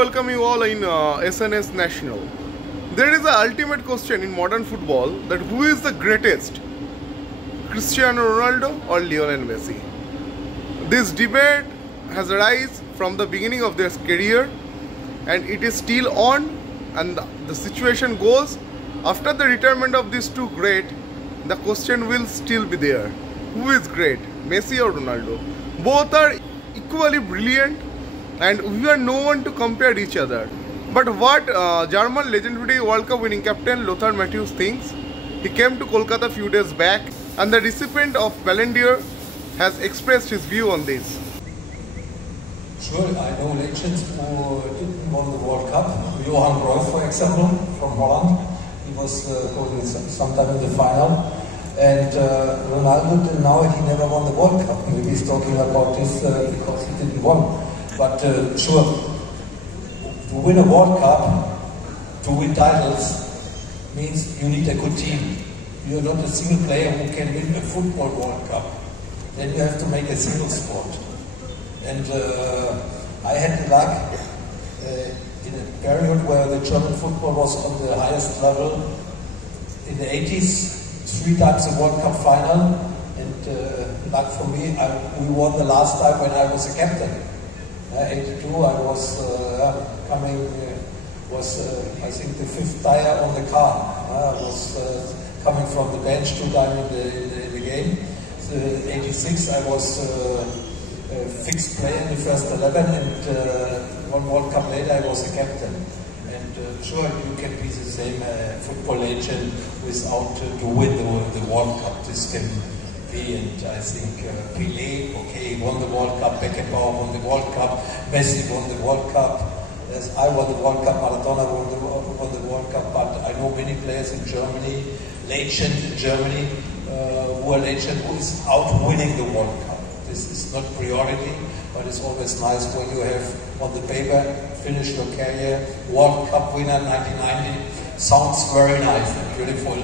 Welcome you all in SNS National. There is an ultimate question in modern football that who is the greatest, Cristiano Ronaldo or Lionel Messi? This debate has arisen from the beginning of their career and it is still on, and the situation goes after the retirement of these two great, the question will still be there. Who is great, Messi or Ronaldo? Both are equally brilliant and we are no one to compare each other. But what German legendary World Cup winning captain Lothar Matthäus thinks, he came to Kolkata few days back and the recipient of Ballon d'Or has expressed his view on this. Sure, I know legends who didn't win the World Cup. Johan Cruyff, for example, from Holland. He was going sometime in the final. And Ronaldo till now, he never won the World Cup. Maybe he's talking about this because he didn't win. But sure, to win a World Cup, to win titles, means you need a good team. You're not a single player who can win a football World Cup. Then you have to make a single sport. And I had the luck in a period where the German football was on the highest level in the 80s, 3 times a World Cup final. And luck for me, we won the last time when I was a captain. 82, I was I think the 5th tire on the car. I was coming from the bench 2 times in the game. 86, I was fixed player in the first 11, and 1 World Cup later I was a captain. And sure, you can be the same football legend without to win the World Cup. This can be, and I think Pelé, okay, won the World Cup, Beckenbauer won the World Cup, Messi won the World Cup. Yes, I won the World Cup, Maradona won the World Cup, but I know many players in Germany, legend in Germany, who are legend, who is out winning the World Cup. This is not priority, but it's always nice when you have on the paper, finish your career, World Cup winner 1990, sounds very nice and beautiful.